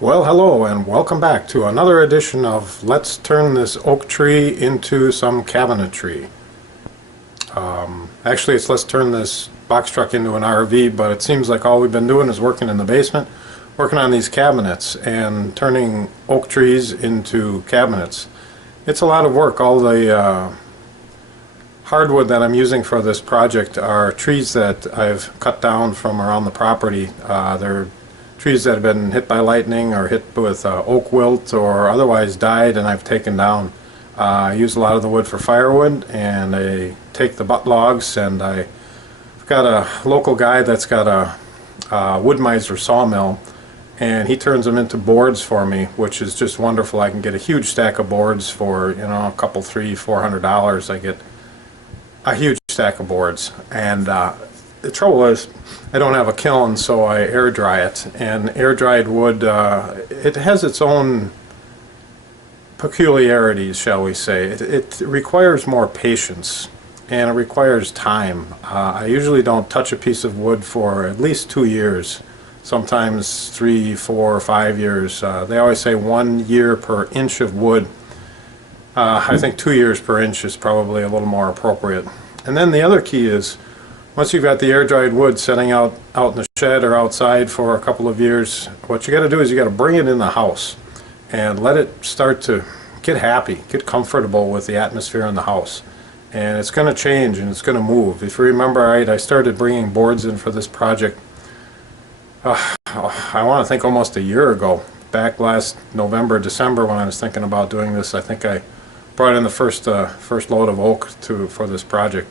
Well, hello and welcome back to another edition of Let's Turn This Oak Tree into Some Cabinetry. Actually, it's Let's Turn This box truck into an RV, but it seems like all we've been doing is working in the basement, working on these cabinets and turning oak trees into cabinets. It's a lot of work. All the hardwood that I'm using for this project are trees that I've cut down from around the property. They're trees that have been hit by lightning or hit with oak wilt or otherwise died, and I've taken down. I use a lot of the wood for firewood, and I take the butt logs, and I've got a local guy that's got a Wood-Mizer sawmill, and he turns them into boards for me, which is just wonderful. I can get a huge stack of boards for, you know, a couple, $300-400. I get a huge stack of boards, and the trouble is I don't have a kiln, so I air dry it, and air dried wood, it has its own peculiarities, shall we say. It requires more patience, and it requires time. I usually don't touch a piece of wood for at least 2 years, sometimes 3, 4, 5 years. They always say 1 year per inch of wood. I think 2 years per inch is probably a little more appropriate. And then the other key is, once you've got the air-dried wood sitting out in the shed or outside for a couple of years, what you got to do is you got to bring it in the house and let it start to get happy, get comfortable with the atmosphere in the house. And it's going to change and it's going to move. If you remember right, I started bringing boards in for this project, I want to think almost a year ago. Back last November, December, when I was thinking about doing this, I think I brought in the first load of oak for this project.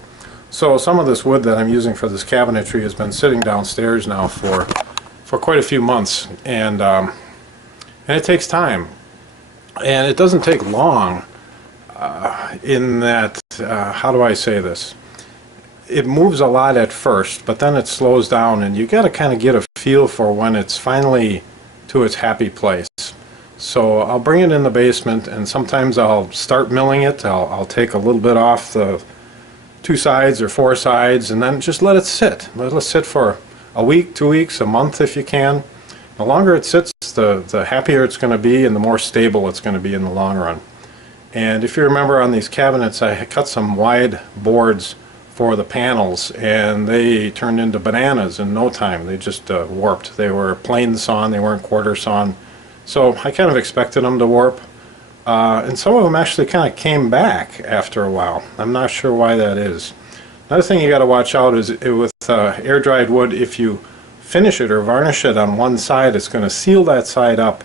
So some of this wood that I'm using for this cabinetry has been sitting downstairs now for quite a few months, and it takes time, and it doesn't take long. In that, how do I say this? It moves a lot at first, but then it slows down, and you got to kind of get a feel for when it's finally to its happy place. So I'll bring it in the basement, and sometimes I'll start milling it. I'll take a little bit off the 2 sides or 4 sides, and then just let it sit. Let it sit for a week, 2 weeks, a month if you can. The longer it sits, the happier it's going to be, and the more stable it's going to be in the long run. And if you remember, on these cabinets, I cut some wide boards for the panels, and they turned into bananas in no time. They just warped. They were plane sawn, they weren't quarter sawn. So I kind of expected them to warp. And some of them actually kind of came back after a while. I'm not sure why that is. Another thing you got to watch out is with air-dried wood, if you finish it or varnish it on one side, it's going to seal that side up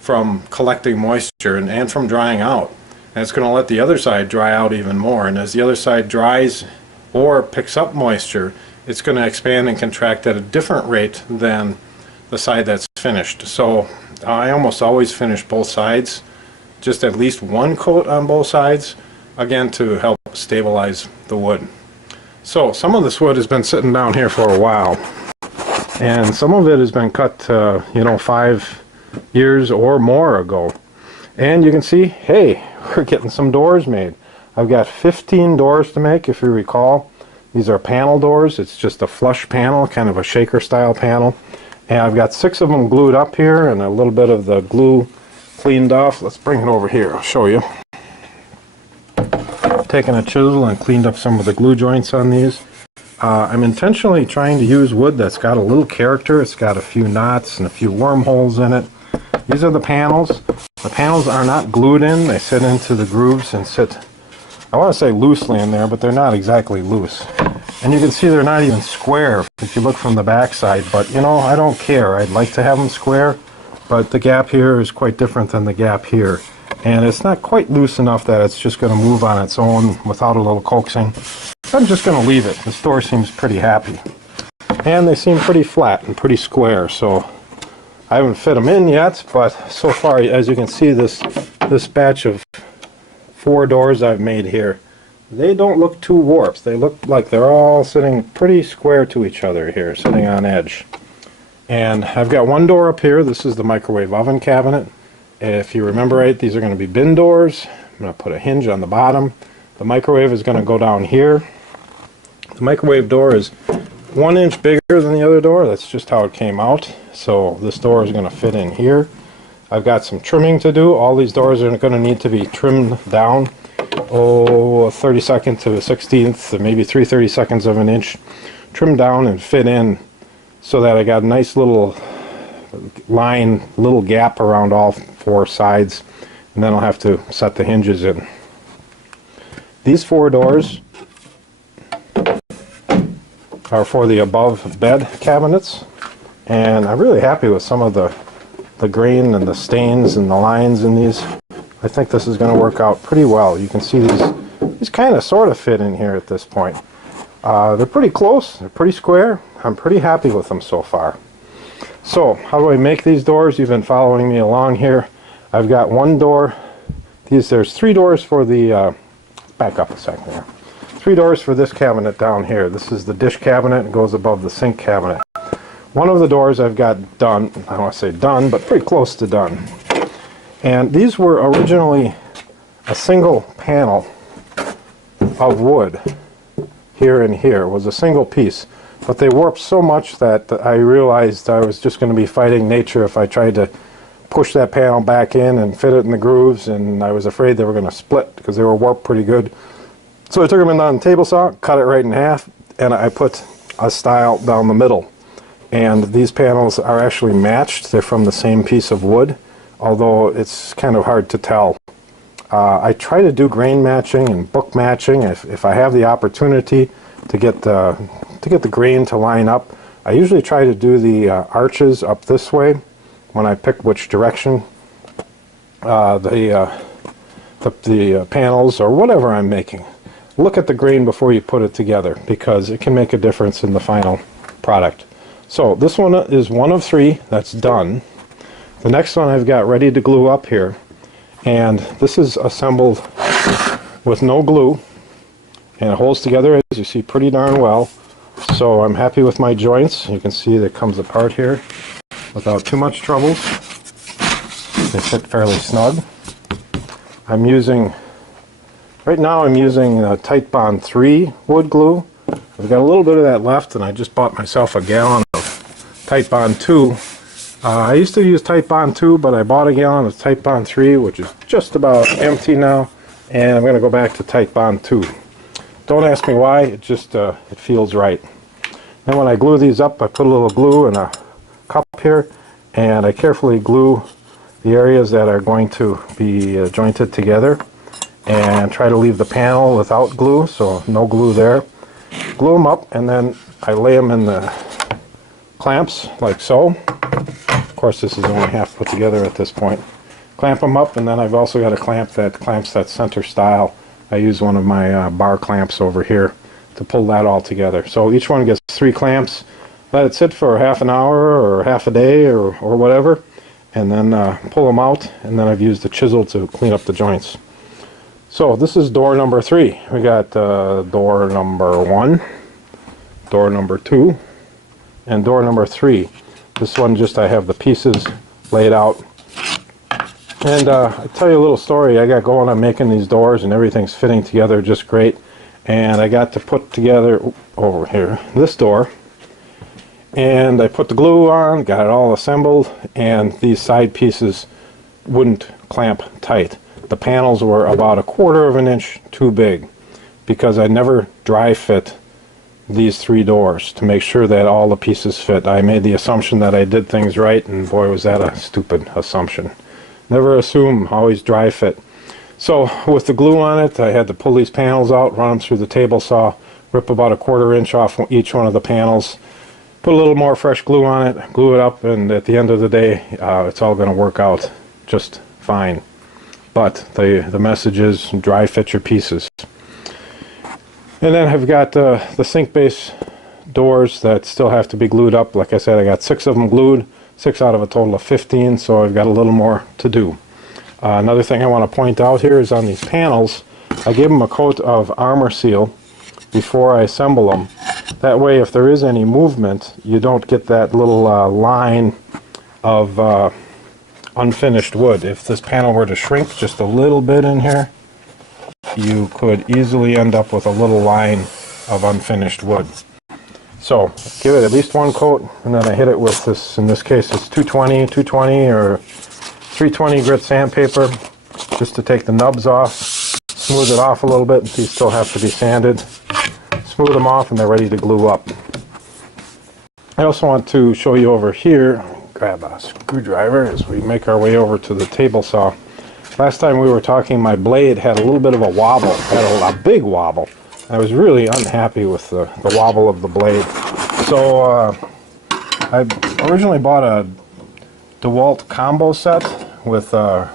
from collecting moisture and from drying out. And it's going to let the other side dry out even more. And as the other side dries or picks up moisture, it's going to expand and contract at a different rate than the side that's finished. So I almost always finish both sides. Just at least one coat on both sides, again, to help stabilize the wood. So some of this wood has been sitting down here for a while, and some of it has been cut 5 years or more ago. And you can see, hey, we're getting some doors made. I've got 15 doors to make, if you recall. These are panel doors. It's just a flush panel, kind of a shaker style panel, and I've got 6 of them glued up here, and a little bit of the glue cleaned off. Let's bring it over here. I'll show you. Taken a chisel and cleaned up some of the glue joints on these. I'm intentionally trying to use wood that's got a little character. It's got a few knots and a few wormholes in it. These are the panels. The panels are not glued in. They sit into the grooves and sit, I want to say loosely in there, but they're not exactly loose. And you can see they're not even square if you look from the back side, but you know, I don't care. I'd like to have them square, but the gap here is quite different than the gap here. And it's not quite loose enough that it's just going to move on its own without a little coaxing. I'm just going to leave it. The store seems pretty happy. And they seem pretty flat and pretty square, so I haven't fit them in yet, but so far, as you can see, this batch of 4 doors I've made here, they don't look too warped. They look like they're all sitting pretty square to each other here, sitting on edge. And I've got one door up here. This is the microwave oven cabinet. If you remember right, these are going to be bin doors. I'm going to put a hinge on the bottom. The microwave is going to go down here. The microwave door is 1 inch bigger than the other door. That's just how it came out. So this door is going to fit in here. I've got some trimming to do. All these doors are going to need to be trimmed down, oh, a 32nd to a 16th, maybe 3/32 of an inch, trimmed down and fit in so that I got a nice little line, little gap around all four sides, and then I'll have to set the hinges in. These four doors are for the above bed cabinets, and I'm really happy with some of the grain and the stains and the lines in these. I think this is going to work out pretty well. You can see these kind of sort of fit in here at this point. They're pretty close, they're pretty square. I'm pretty happy with them so far. So how do I make these doors? You've been following me along here. I've got one door. There's three doors for the back up a second here. Three doors for this cabinet down here. This is the dish cabinet. It goes above the sink cabinet. One of the doors I've got done. I don't want to say done, but pretty close to done. And these were originally a single panel of wood. Here and here was a single piece, but they warped so much that I realized I was just going to be fighting nature if I tried to push that panel back in and fit it in the grooves, and I was afraid they were going to split because they were warped pretty good. So I took them in on the table saw, cut it right in half, and I put a stile down the middle. And these panels are actually matched. They're from the same piece of wood, although it's kind of hard to tell. I try to do grain matching and book matching if I have the opportunity to get the grain to line up. I usually try to do the arches up this way when I pick which direction the panels or whatever I'm making. Look at the grain before you put it together, because it can make a difference in the final product. So this one is one of three that's done. The next one I've got ready to glue up here, and this is assembled with no glue, and it holds together, as you see, pretty darn well. So I'm happy with my joints. You can see that it comes apart here without too much trouble. They fit fairly snug. Right now I'm using Tight Bond 3 wood glue. I've got a little bit of that left, and I just bought myself a gallon of Tight Bond 2. I used to use Tight Bond 2, but I bought a gallon of Tight Bond 3, which is just about empty now, and I'm going to go back to Tight Bond 2. Don't ask me why, it just it feels right. Then when I glue these up, I put a little glue in a cup here, and I carefully glue the areas that are going to be jointed together, and try to leave the panel without glue, so no glue there. Glue them up, and then I lay them in the clamps like so. Of course, this is only half put together at this point. Clamp them up, and then I've also got a clamp that clamps that center stile. I use one of my bar clamps over here to pull that all together. So each one gets 3 clamps. Let it sit for half an hour or half a day or whatever, and then pull them out, and then I've used a chisel to clean up the joints. So this is door number 3. We got door number 1, door number 2, and door number 3. This one just I have the pieces laid out. And I tell you a little story I got going on making these doors, and everything's fitting together just great. And I got to put together over here this door, and I put the glue on, got it all assembled, and these side pieces wouldn't clamp tight. The panels were about 1/4 of an inch too big, because I never dry fit these 3 doors to make sure that all the pieces fit. I made the assumption that I did things right, and boy was that a stupid assumption. Never assume, always dry fit. So with the glue on it, I had to pull these panels out, run them through the table saw, rip about 1/4 inch off each one of the panels, put a little more fresh glue on it, glue it up, and at the end of the day it's all going to work out just fine. But the message is dry fit your pieces. And then I've got the sink base doors that still have to be glued up. Like I said, I got 6 of them glued, 6 out of a total of 15, so I've got a little more to do. Another thing I want to point out here is on these panels, I gave them a coat of armor seal before I assemble them. That way, if there is any movement, you don't get that little line of unfinished wood. If this panel were to shrink just a little bit in here, you could easily end up with a little line of unfinished wood. So give it at least 1 coat, and then I hit it with this, in this case it's 220 or 320 grit sandpaper just to take the nubs off, smooth it off a little bit. These still have to be sanded. Smooth them off and they're ready to glue up. I also want to show you over here, grab a screwdriver as we make our way over to the table saw. Last time we were talking, my blade had a little bit of a wobble, had a big wobble. I was really unhappy with the wobble of the blade. So I originally bought a DeWalt combo set with a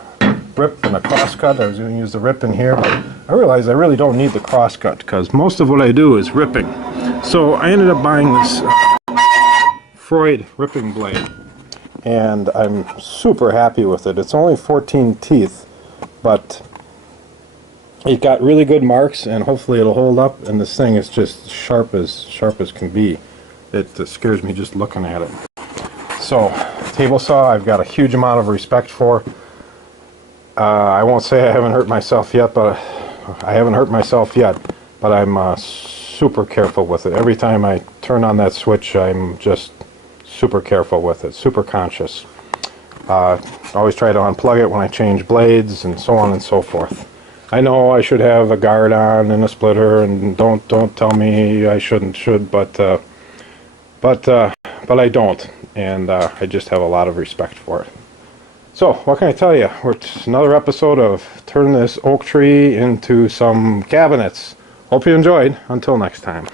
rip and a crosscut. I was going to use the rip in here, but I realized I really don't need the crosscut because most of what I do is ripping. So I ended up buying this Freud ripping blade, and I'm super happy with it. It's only 14 teeth, but it got really good marks, and hopefully it'll hold up. And this thing is just sharp as can be. It scares me just looking at it. So, table saw I've got a huge amount of respect for. I won't say I haven't hurt myself yet, but I'm super careful with it. Every time I turn on that switch, I'm just super careful with it, super conscious. Always try to unplug it when I change blades and so on and so forth. I know I should have a guard on and a splitter, and don't tell me I should, but I don't, and I just have a lot of respect for it. So, what can I tell you? It's another episode of turning this oak tree into some cabinets. Hope you enjoyed. Until next time.